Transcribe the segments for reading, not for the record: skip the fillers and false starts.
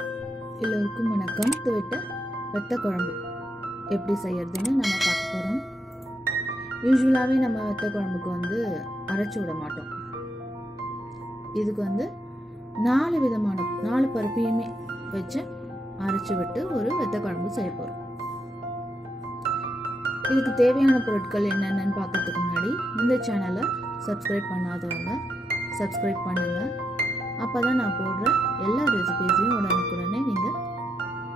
எல்லோருக்கும் வணக்கம். துவைட்ட வெத்த குழம்பு எப்படி செய்யறதுன்னு நம்ம பார்க்க போகிறோம். யூஸ்வலாகவே நம்ம வெத்த குழம்புக்கு அரைச்சி விட மாட்டோம். இதுக்கு 4 பருப்பையுமே வச்சு அரைச்சி விட்டு ஒரு வெத்த குழம்பு செய்ய போகிறோம். இதுக்கு தேவையான பொருட்கள் என்னென்னு பார்க்கறதுக்கு முன்னாடி இந்த சேனலை சப்ஸ்கிரைப் பண்ணாதவங்க சப்ஸ்கிரைப் பண்ணுங்கள். அப்போ தான் நான் போடுற எல்லா ரெசிபீஸையும் உடனுக்குடனே நீங்கள்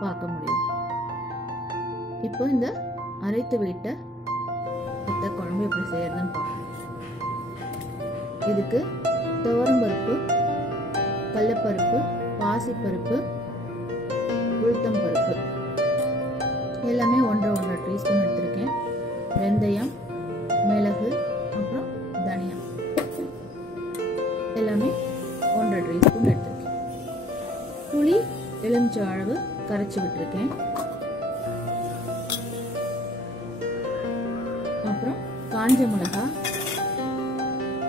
பார்க்க முடியும். இப்போ இந்த அரைத்து விட்ட வெத்த குழம்பு எப்படி செய்யறதுன்னு பார்க்கலாம். இதுக்கு துவரம்பருப்பு, கடலைப்பருப்பு, பாசிப்பருப்பு, உளுத்தம் பருப்பு எல்லாமே 1.5 டீஸ்பூன் எடுத்திருக்கேன். வெந்தயம், மிளகு, அப்புறம் தனியா எல்லாமே 1.5 டீஸ்பூன் எடுத்திருக்கேன். புளி எலுமிச்சை அளவு கரைச்சி விட்டுருக்கேன். அப்புறம் காஞ்ச மிளகாய்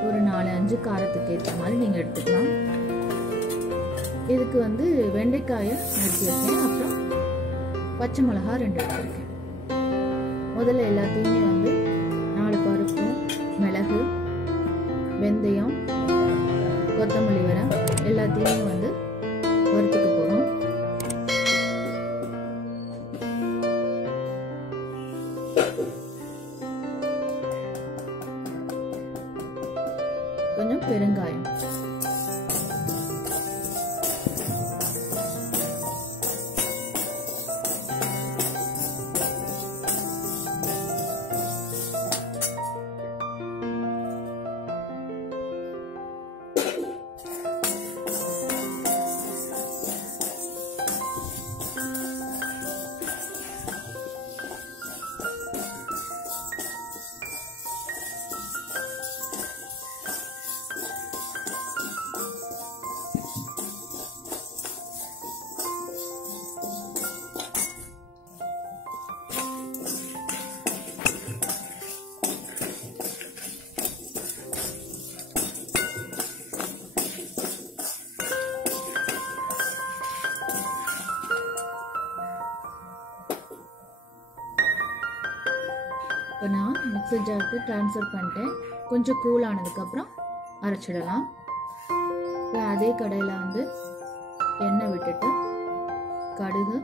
ஒரு 4-5 காரத்துக்கு ஏற்ற மாதிரி நீங்கள் எடுத்துக்கலாம். இதுக்கு வெண்டைக்காயை எடுத்துருக்கேன். அப்புறம் பச்சை மிளகாய் 2 எடுத்துருக்கேன். முதல்ல எல்லாத்தையுமே 4 பருப்பு, மிளகு, வெந்தயம், கொத்தமல்லி வர எல்லாத்தையும் வறுத்துக்க போகிறோம். கொஞ்சம் பெருங்காயம், இப்போ நான் மிக்சர் ஜாருக்கு ட்ரான்ஸ்ஃபர் பண்ணிட்டேன். கொஞ்சம் கூல் ஆனதுக்கப்புறம் அரைச்சிடலாம். இப்போ அதே கடையில் எண்ணெய் விட்டுட்டு கடுகு,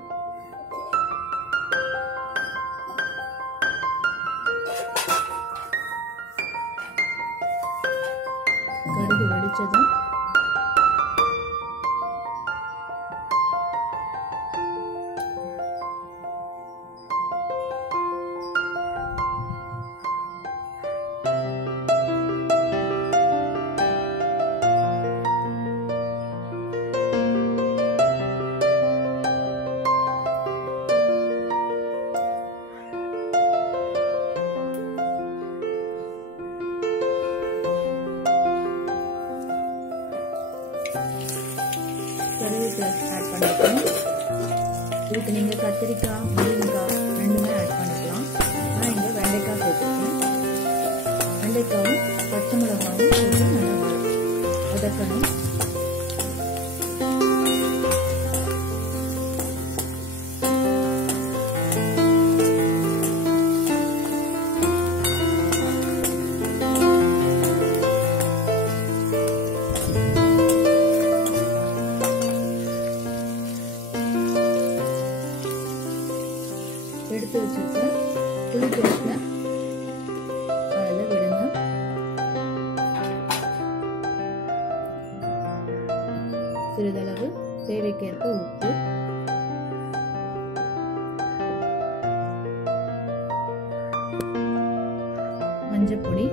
கடுகு வெடிச்சதும் கருவேப்பிலை ஆட் பண்ணிக்கலாம். இதுக்கு நீங்கள் கத்திரிக்காய், முருங்கைக்காய் ரெண்டுமே ஆட் பண்ணிக்கலாம். நான் இங்கே வெண்டைக்காய் சேர்த்துருக்கேன். வெண்டைக்காயும் பச்சை மிளகாயும் போட்டு நல்லா வதக்கணும். எடுத்து வச்சுட்டு புளி பேஸ்ட்டை அதில் விடுங்க. சிறிதளவு தேவைக்கேற்ப உப்பு, மஞ்சப்பொடி,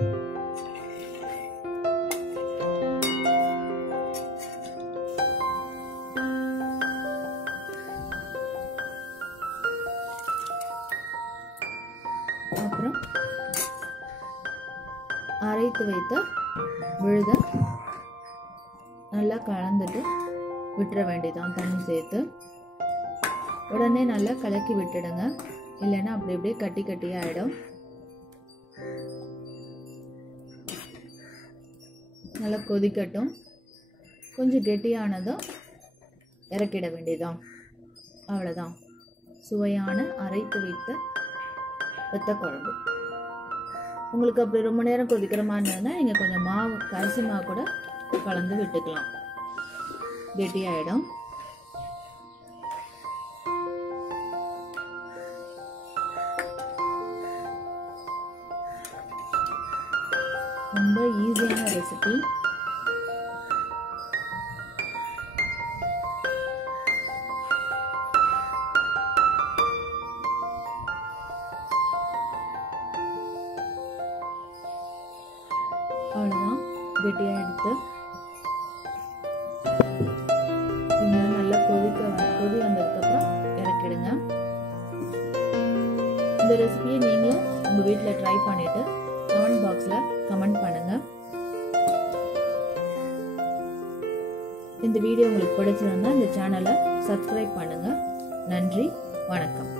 அப்புறம் அரைத்து வைத்த விழுத நல்லா கலந்துட்டு விட்டுற வேண்டியதான். தண்ணி சேர்த்து உடனே நல்லா கலக்கி விட்டுடுங்க. இல்லைன்னா அப்படி அப்படியே கட்டி கட்டியாக ஆகிடும். நல்லா கொதிக்கட்டும். கொஞ்சம் கெட்டியானதும் இறக்கிட வேண்டியதான். அவ்வளோதான், சுவையான அரைத்து வைத்த வத்த குழம்பு. உங்களுக்கு அப்படி ரொம்ப நேரம் கொதிக்கிற மாதிரி இருந்தால் நீங்கள் கொஞ்சம் மாவு, அரிசி மாவு கூட கலந்து விட்டுக்கலாம், கெட்டியாயிடும். ரொம்ப ஈஸியான ரெசிபி. அவ்வளோதான், கெட்டியாக எடுத்து நல்லா கொதி வந்ததுக்கப்புறம் இறக்கிடுங்க. இந்த ரெசிபியை நீங்களும் உங்கள் வீட்டில் ட்ரை பண்ணிவிட்டு கமெண்ட் பாக்ஸில் கமெண்ட் பண்ணுங்கள். இந்த வீடியோ உங்களுக்கு பிடிச்சிருந்தா இந்த சேனலை சப்ஸ்கிரைப் பண்ணுங்கள். நன்றி, வணக்கம்.